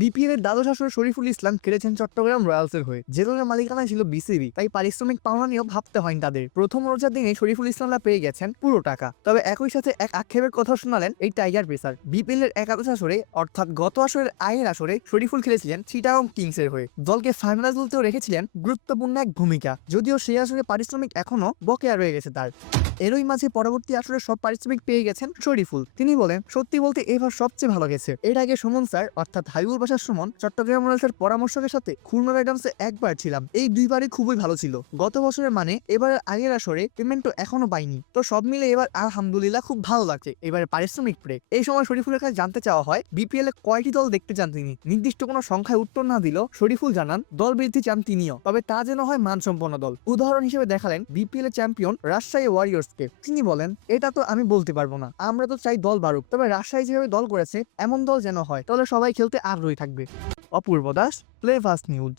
BPL এর দ্বাদশ আসরে শরীফুল ইসলাম খেলেছেন চট্টগ্রাম রয়্যালসের হয়ে। যে দলের মালিকানায় ছিল বিসিবি, তাই পারিশ্রমিক পাওনা নিয়েও ভাবতে হয়নি তাদের। প্রথম রোজার দিনে শরীফুল ইসলামরা পেয়ে গেছেন পুরো টাকা। তবে একই সাথে এক আক্ষেপের কথা শোনালেন এই টাইগার পেসার। বিপিএল এর একাদশ আসরে অর্থাৎ গত আসরের আইনের আসরে শরীফুল খেলেছিলেন চিটাগং কিংস এর হয়ে। দলকে ফাইনালে তুলতেও রেখেছিলেন গুরুত্বপূর্ণ এক ভূমিকা, যদিও সেই আসরে পারিশ্রমিক এখনো বকেয়া রয়ে গেছে তার। এরই মাঝে পরবর্তী আসরে সব পারিশ্রমিক পেয়ে গেছেন শরীফুল। তিনি বলেন, সত্যি বলতে এবার সবচেয়ে ভালো গেছে। এর আগে সুমন স্যার অর্থাৎ হাবিবুল বাশার সুমন চট্টগ্রাম রয়্যালসের পরামর্শকের সাথে খুলনা রাইডার্সে একবার ছিলাম। এই দুইবারই খুবই ভালো ছিল। গত বছরের মানে এবারের আগের আসরে পেমেন্টও এখনো পাইনি। তো সব মিলে এবার আলহামদুলিল্লাহ খুব ভালো লাগছে। এবারে পারিশ্রমিক পেয়ে। এই সময় শরীফুলের কাছে জানতে চাওয়া হয় বিপিএল এ কয়টি দল দেখতে চান তিনি। নির্দিষ্ট কোনো সংখ্যায় উত্তর না দিলেও শরীফুল জানান দল বৃদ্ধি চান তিনিও, তবে তা যেন হয় মানসম্পন্ন দল। উদাহরণ হিসেবে দেখালেন বিপিএল এর চ্যাম্পিয়ন রাজশাহী ওয়ারিয়র্সকে। তিনি বলেন, এটা তো আমি বলতে পারবো না, আমরা তো চাই দল বাড়ুক, তবে রাজশাহী যেভাবে দল করেছে এমন দল যেন হয়, তাহলে সবাই খেলতে আগ্রহী থাকবে। অপূর্ব দাস, প্লে ফাস্ট নিউজ।